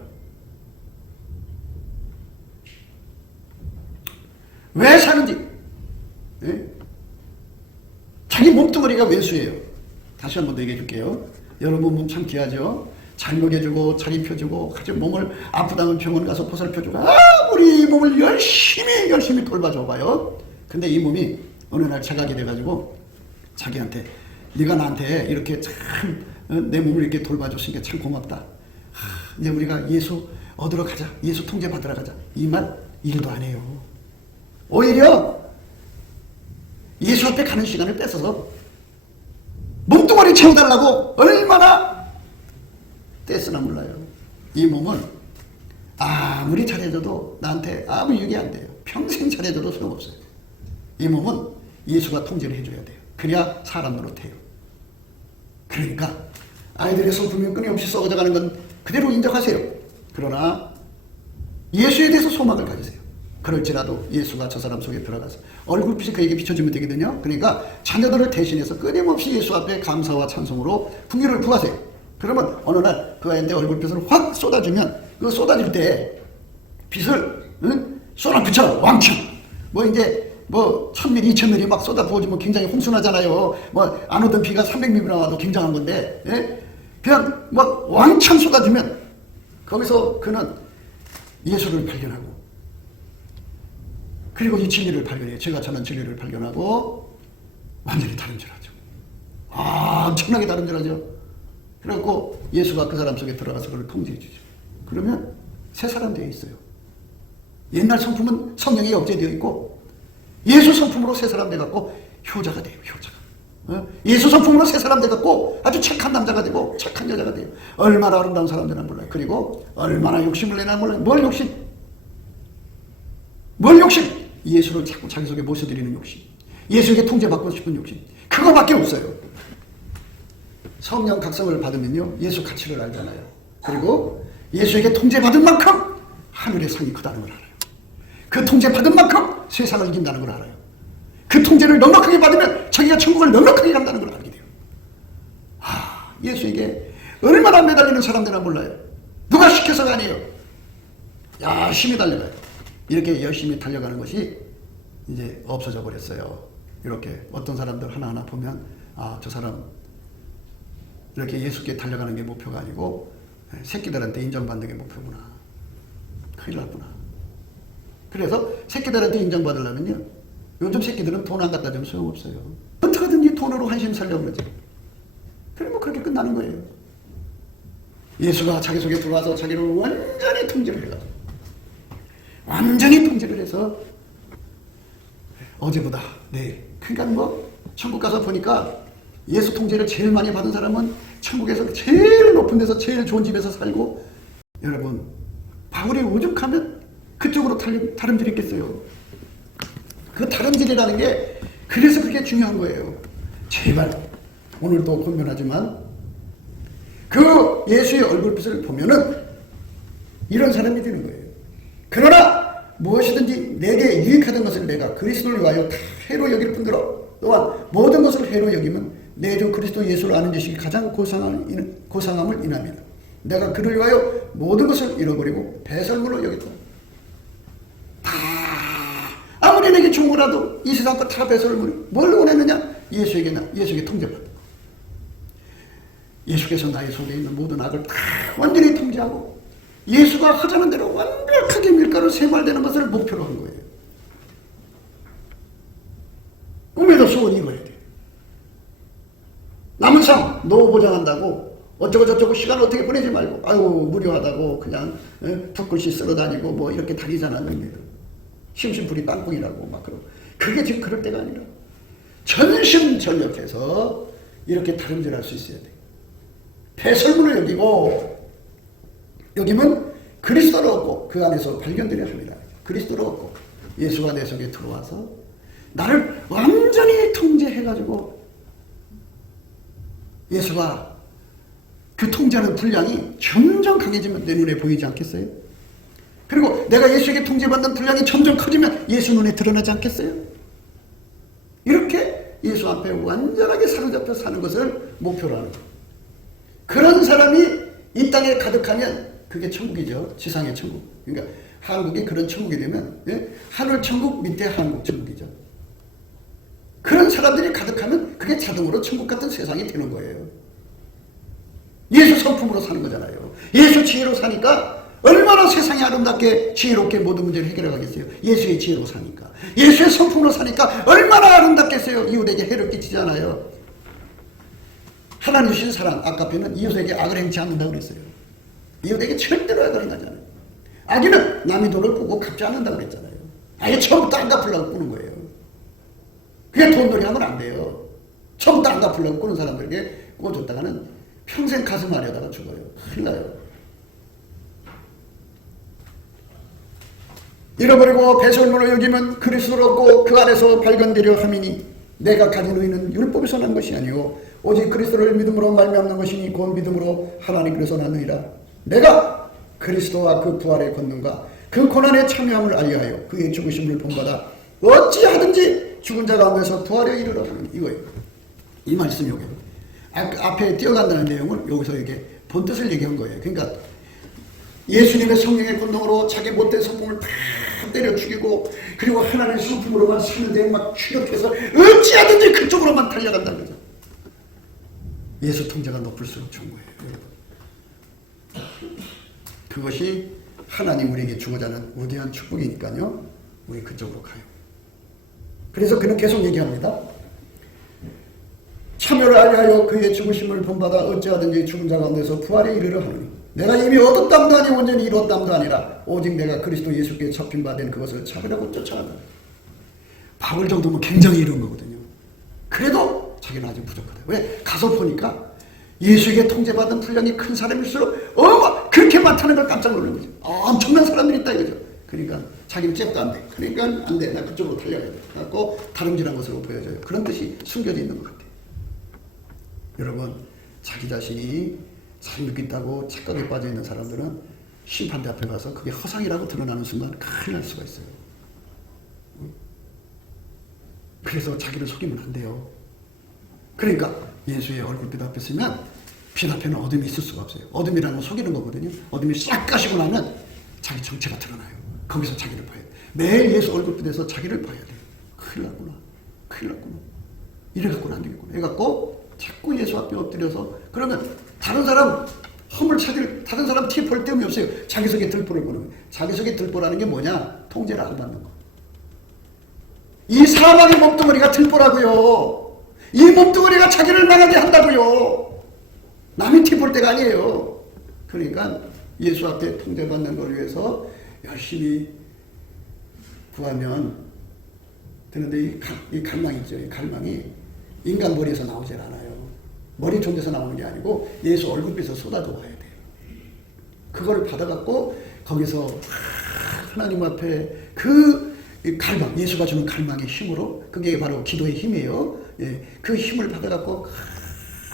왜 사는지. 예? 자기 몸뚱어리가 외수예요. 다시 한 번 더 얘기해 줄게요. 여러분 몸 참 귀하죠. 잘 먹여주고 잘 입혀주고, 아주 몸을 아프다면 병원 가서 보살펴주고, 우리 몸을 열심히 돌봐줘봐요. 근데 이 몸이 어느 날 자각이 돼가지고 자기한테, 네가 나한테 이렇게 참 내 몸을 이렇게 돌봐줬으니까 참 고맙다. 이제 우리가 예수 얻으러 가자. 예수 통제 받으러 가자. 이 말 일도 안 해요. 오히려 예수 앞에 가는 시간을 뺏어서 몸뚱아리 채워달라고 얼마나 떼쓰나 몰라요. 이 몸은 아무리 잘해줘도 나한테 아무 유익이 안 돼요. 평생 잘해줘도 소용없어요. 이 몸은 예수가 통제를 해줘야 돼요. 그래야 사람 노릇해요. 그러니까 아이들의 성품이 끊임없이 썩어져가는 건 그대로 인정하세요. 그러나 예수에 대해서 소망을 가지세요. 그럴지라도 예수가 저 사람 속에 들어가서 얼굴빛이 그에게 비춰주면 되거든요. 그러니까 자녀들을 대신해서 끊임없이 예수 앞에 감사와 찬송으로 풍요를 부하세요. 그러면 어느 날 그 아이한테 얼굴빛을 확 쏟아주면, 그 쏟아질 때 빛을 쏟아붙여 왕창 뭐 이제 뭐 1000mm 2000mm 막 쏟아 부어주면 굉장히 홍순하잖아요. 뭐 안 오던 비가 300mm 나와도 굉장한 건데, 예? 그냥 막 왕창 쏟아주면 거기서 그는 예수를 발견하고, 그리고 이 진리를 발견해요. 제가 찾는 진리를 발견하고 완전히 다름질하죠. 엄청나게 다름질하죠. 그래갖고 예수가 그 사람 속에 들어가서 그걸 통제해 주죠. 그러면 새 사람 되어 있어요. 옛날 성품은 성령이 억제되어 있고, 예수 성품으로 새 사람 돼갖고 효자가 돼요. 효자가. 예수 성품으로 새 사람 돼갖고 아주 착한 남자가 되고 착한 여자가 돼요. 얼마나 아름다운 사람들은 몰라요. 그리고 얼마나 욕심을 내나 몰라요. 뭘 욕심? 예수를 자꾸 자기 속에 모셔드리는 욕심. 예수에게 통제받고 싶은 욕심. 그거밖에 없어요. 성령 각성을 받으면요, 예수 가치를 알잖아요. 그리고 예수에게 통제받은 만큼 하늘의 상이 크다는 걸 알아요. 그 통제받은 만큼 세상을 이긴다는 걸 알아요. 그 통제를 넉넉하게 받으면 자기가 천국을 넉넉하게 간다는 걸 알게 돼요. 예수에게 얼마나 매달리는 사람들이나 몰라요. 누가 시켜서가 아니에요. 열심히 달려가요. 이렇게 열심히 달려가는 것이 이제 없어져 버렸어요. 이렇게 어떤 사람들 하나하나 보면 저 사람 이렇게 예수께 달려가는 게 목표가 아니고 새끼들한테 인정받는 게 목표구나. 큰일 났구나. 그래서 새끼들한테 인정받으려면요, 요즘 새끼들은 돈 안 갖다 주면 소용없어요. 어떻게든지 돈으로 한심 살려고 그러죠. 그러면 그렇게 끝나는 거예요. 예수가 자기 속에 들어와서 자기를 완전히 통제를 해가지고, 완전히 통제를 해서 어제보다 내일, 그러니까 뭐 천국 가서 보니까 예수 통제를 제일 많이 받은 사람은 천국에서 제일 높은 데서 제일 좋은 집에서 살고, 여러분 바울이 오죽하면 그쪽으로 다름질했겠어요. 그 다름질이라는 게 그래서 그게 중요한 거예요. 제발 오늘도 권면하지만 그 예수의 얼굴빛을 보면은 이런 사람이 되는 거예요. 그러나 무엇이든지 내게 유익하던 것을 내가 그리스도를 위하여 다 해로 여길 뿐더러 또한 모든 것을 해로 여기면 내 주 그리스도 예수를 아는 지식이 가장 고상함을 인합니다. 내가 그를 위하여 모든 것을 잃어버리고 배설물로 여겼다. 다 아무리 내게 좋은 거라도 이 세상 거 다 배설물. 뭘 원했느냐? 예수에게 통제받아. 예수께서 나의 속에 있는 모든 악을 다 완전히 통제하고 예수가 하자는 대로 완벽하게 밀가루 세말되는 것을 목표로 한 거예요. 꿈에도 소원이 이거야 돼. 남은 삶 노후 보장한다고 어쩌고 저쩌고 시간 어떻게 보내지 말고 무료하다고 그냥 붓글씨 쓸어 다니고 뭐 이렇게 다니잖아. 심심풀이 땅콩이라고 막 그러고. 그게 지금 그럴 때가 아니라 전심전력해서 이렇게 다름질할 수 있어야 돼. 배설물을 여기면 그리스도를 얻고 그 안에서 발견되려 합니다. 그리스도를 얻고 예수가 내 속에 들어와서 나를 완전히 통제해가지고 예수가 그 통제하는 분량이 점점 강해지면 내 눈에 보이지 않겠어요? 그리고 내가 예수에게 통제받는 분량이 점점 커지면 예수 눈에 드러나지 않겠어요? 이렇게 예수 앞에 완전하게 사로잡혀 사는 것을 목표로 하는 거예요. 그런 사람이 이 땅에 가득하면 그게 천국이죠. 지상의 천국. 그러니까 한국이 그런 천국이 되면 하늘 천국 밑에 한국 천국이죠. 그런 사람들이 가득하면 그게 자동으로 천국 같은 세상이 되는 거예요. 예수 성품으로 사는 거잖아요. 예수 지혜로 사니까 얼마나 세상이 아름답게 지혜롭게 모든 문제를 해결해 가겠어요. 예수의 지혜로 사니까. 예수의 성품으로 사니까 얼마나 아름답겠어요. 이웃에게 해를 끼치잖아요. 하나님 주신 사랑, 아까 앞에는 이웃에게 악을 행치 않는다고 그랬어요. 이웃에게 절대로 악을 행하잖아요. 악인은 남의 돈을 꾸고 갚지 않는다고 그랬잖아요. 아예 처음부터 안 갚으려고 꾸는 거예요. 그게 돈놀이 하면 안 돼요. 처음부터 안 갚으려고 꾸는 사람들에게 꾸어줬다가는 평생 가슴 아래다가 죽어요. 큰일 나요. 잃어버리고 배설물로 여기면 그리스도를 얻고 그 안에서 발견되려 함이니 내가 가진 의는 율법에서 난 것이 아니오 오직 그리스도를 믿음으로 말미암는 것이니 곧 믿음으로 하나님께서 났느니라. 내가 그리스도와 그 부활의 권능과 그 고난에 참여함을 알리하여 그의 죽으심을 본받아 어찌하든지 죽은 자 가운데서 부활에 이르러 하는 이거예요. 이 말씀 요게 앞에 뛰어간다는 내용을 여기서 이게 본뜻을 얘기한 거예요. 그러니까 예수님의 성령의 권능으로 자기 못된 성품을 다 때려 죽이고 그리고 하나님의 성품으로만 사는데 막 추격해서 어찌하든지 그쪽으로만 달려간다는 거죠. 예수 통제가 높을수록 좋은 거예요. 여러분. 그것이 하나님 우리에게 주고자 하는 위대한 축복이니까요. 우리 그쪽으로 가요. 그래서 그는 계속 얘기합니다. 참여를 알리하여 그의 죽으심을 본받아 어찌하든지 죽은 자 가운데서 부활에 이르러 하느니 내가 이미 얻었담도 아니고 온전히 이뤘담도 아니라 오직 내가 그리스도 예수께 접힌 바 된 그것을 찾으려고 쫓아간다. 바울 정도면 굉장히 이룬 거거든요. 그래도 자기는 아직 부족하다. 왜? 가서 보니까 예수에게 통제받은 분량이 큰 사람일수록 그렇게 많다는 걸 깜짝 놀란 거죠. 엄청난 사람들이 있다 이거죠. 그러니까 자기는 잽도 안 돼. 그러니까 안 돼. 나 그쪽으로 달려야 돼. 그래갖고 다름질한 것으로 보여져요. 그런 뜻이 숨겨져 있는 것 같아요. 여러분, 자기 자신이 잘 믿고 있다고 착각에 빠져 있는 사람들은 심판대 앞에 가서 그게 허상이라고 드러나는 순간 큰일 날 수가 있어요. 그래서 자기를 속이면 안 돼요. 그러니까 예수의 얼굴빛 앞에 서면 빛 앞에는 어둠이 있을 수가 없어요. 어둠이라는 건 속이는 거거든요. 어둠이 싹 가시고 나면 자기 정체가 드러나요. 거기서 자기를 봐야 돼요. 매일 예수 얼굴빛에서 자기를 봐야 돼요. 큰일 났구나. 큰일 났구나. 이래갖고는 안 되겠구나. 해갖고 자꾸 예수 앞에 엎드려서 그러면 다른 사람 허물 찾을, 다른 사람 티 볼 데음이 없어요. 자기 속에 들보를 보는 거예요. 자기 속에 들보라는 게 뭐냐? 통제를 안 받는 거. 이 사망의 몸뚱어리가 들보라고요. 이 몸뚱어리가 자기를 망하게 한다고요. 남이 티 볼 때가 아니에요. 그러니까 예수 앞에 통제받는 걸 위해서 열심히 구하면 되는데 이 갈망이 있죠. 이 갈망이 인간 머리에서 나오질 않아요. 머리 존재에서 나오는 게 아니고 예수 얼굴빛에서 쏟아져 와야 돼요. 그거를 받아갖고 거기서 하나님 앞에 그 갈망, 예수가 주는 갈망의 힘으로, 그게 바로 기도의 힘이에요. 예, 그 힘을 받아갖고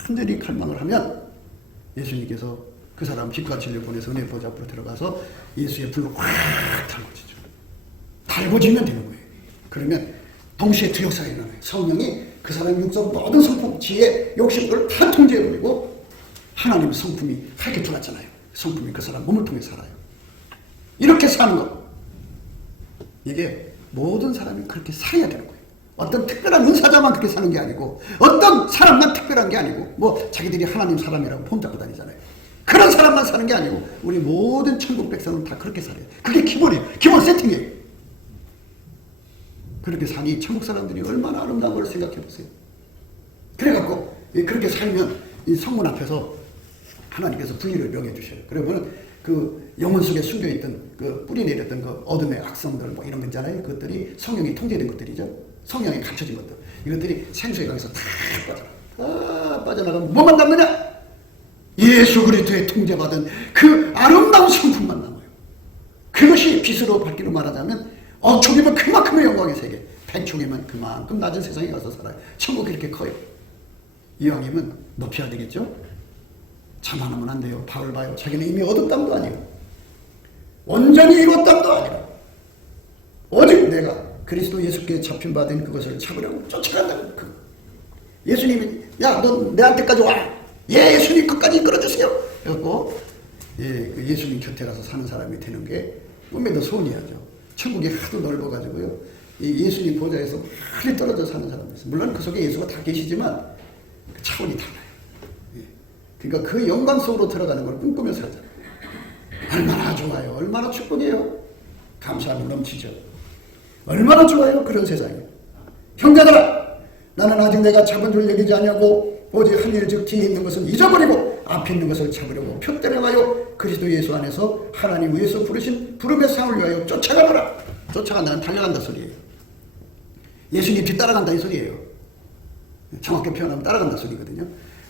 간절히 갈망을 하면 예수님께서 그 사람 빛과 진리를 보내서 은혜 보좌 앞으로 들어가서 예수의 불로 확 달궈지죠. 달궈지면 되는 거예요. 그러면 동시에 두 역사가 일어나요. 성령이 그 사람의 육성 모든 성품, 지혜, 욕심들을 다 통제해버리고 하나님의 성품이 하게 들어왔잖아요. 성품이 그 사람 몸을 통해 살아요. 이렇게 사는 것. 이게 모든 사람이 그렇게 살아야 되는 거예요. 어떤 특별한 은사자만 그렇게 사는 게 아니고 어떤 사람만 특별한 게 아니고 뭐 자기들이 하나님 사람이라고 폼 잡고 다니잖아요. 그런 사람만 사는 게 아니고 우리 모든 천국 백성은 다 그렇게 살아요. 그게 기본이에요. 기본 세팅이에요. 그렇게 사니 천국 사람들이 얼마나 아름다운 걸 생각해 보세요. 그래갖고 그렇게 살면 이 성문 앞에서 하나님께서 부위를 명해 주셔요. 그러면 그 영혼 속에 숨겨있던 그 뿌리 내렸던 그 어둠의 악성들 뭐 이런 거 있잖아요. 그것들이 성령이 통제된 것들이죠. 성령이 갖춰진 것들. 이것들이 생수에 강해서 다 빠져나가. 다 빠져나가면 뭐만 남느냐? 예수 그리스도의 통제받은 그 아름다운 성품만 남아요. 그것이 빛으로 밝기로 말하자면 어초기면 그만큼의 영광의 세계, 백초기면 그만큼 낮은 세상에 가서 살아요. 천국이 이렇게 커요. 이왕이면 높여야 되겠죠? 자만하면 안 돼요. 바울 봐요. 자기는 이미 얻었담도 아니에요. 온전히 이뤘담도 아니라 오직 내가 그리스도 예수께 잡힌 바 된 그것을 잡으려고 쫓아간다고. 예수님이 야 너 내한테까지 와. 예수님 끝까지 이끌어주세요. 그래갖고 예수님 곁에 가서 사는 사람이 되는 게 꿈에도 소원이야죠. 천국이 하도 넓어가지고요. 이 예수님 보좌에서 멀리 떨어져 사는 사람들 있어요. 물론 그 속에 예수가 다 계시지만 그 차원이 달라요. 그러니까 그 영광 속으로 들어가는 걸 꿈꾸며 살잖아요. 얼마나 좋아요. 얼마나 축복이에요. 감사함이 넘치죠. 얼마나 좋아요. 그런 세상이. 형제들아, 나는 아직 내가 잡은 줄 여기지 아니하고 오직 한 일 즉 뒤에 있는 것은 잊어버리고 앞에 있는 것을 잡으려고 표대를 하여 그리스도 예수 안에서 하나님 위에서 부르신 부름의 상을 위하여 쫓아가노라. 쫓아간다는 달려간다 소리예요. 예수님 뒤따라간다 이 소리예요. 정확히 표현하면 따라간다 소리거든요.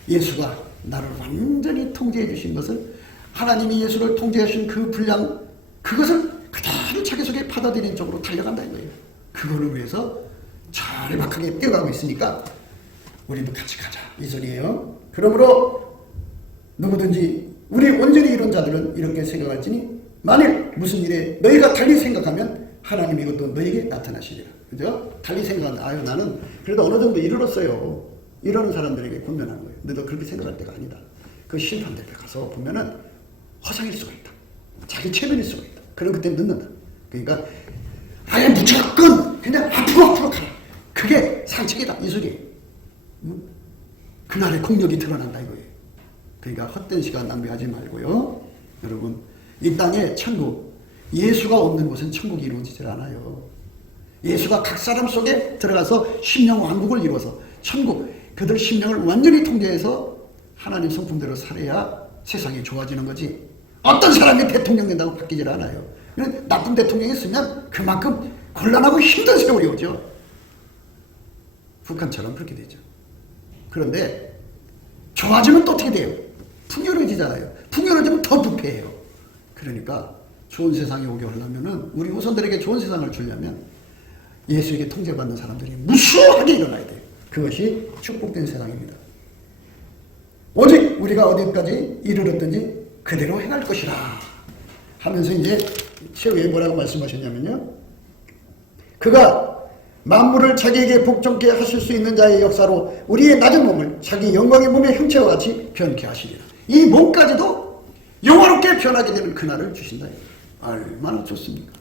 예수가 나를 완전히 통제해 주신 것을, 하나님이 예수를 통제하신 그 분량, 그것을 그대로 자기 속에 받아들이는 쪽으로 달려간다는 거예요. 그거를 위해서 절박하게 뛰어가고 있으니까 우리도 같이 가자 이 소리예요. 그러므로 누구든지 우리 온전히 이룬 자들은 이렇게 생각할지니 만일 무슨 일에 너희가 달리 생각하면 하나님이 이것도 너희에게 나타나시리라. 그죠? 달리 생각한다. 아유 나는 그래도 어느 정도 이르렀어요. 이러는 사람들에게 권면하는 거예요. 너도 그렇게 생각할 때가 아니다. 그 심판대 앞에 가서 보면은 허상일 수가 있다. 자기 체면일 수가 있다. 그럼 그때 늦는다. 그러니까 아예 무조건 그냥 앞으로 가라. 그게 상책이다 이 소리예요. 그날의 공력이 드러난다 이거예요. 그러니까 헛된 시간 낭비하지 말고요. 여러분 이 땅에 천국, 예수가 없는 곳은 천국이 이루어지질 않아요. 예수가 각 사람 속에 들어가서 심령 왕국을 이루어서 천국, 그들 심령을 완전히 통제해서 하나님 성품대로 살아야 세상이 좋아지는 거지. 어떤 사람이 대통령 된다고 바뀌질 않아요. 나쁜 대통령이 있으면 그만큼 곤란하고 힘든 세월이 오죠. 북한처럼 그렇게 되죠. 그런데 좋아지면 또 어떻게 돼요? 풍요로워지잖아요. 풍요로워지면 더 부패해요. 그러니까 좋은 세상이 오게 하려면은, 우리 후손들에게 좋은 세상을 주려면 예수에게 통제받는 사람들이 무수하게 일어나야 돼요. 그것이 축복된 세상입니다. 오직 우리가 어디까지 이르렀든지 그대로 행할 것이라 하면서 이제 최후에 뭐라고 말씀하셨냐면요. 그가 만물을 자기에게 복종케 하실 수 있는 자의 역사로 우리의 낮은 몸을 자기 영광의 몸의 형체와 같이 변케 하시리라. 이 몸까지도 영화롭게 변하게 되는 그날을 주신다. 얼마나 좋습니까?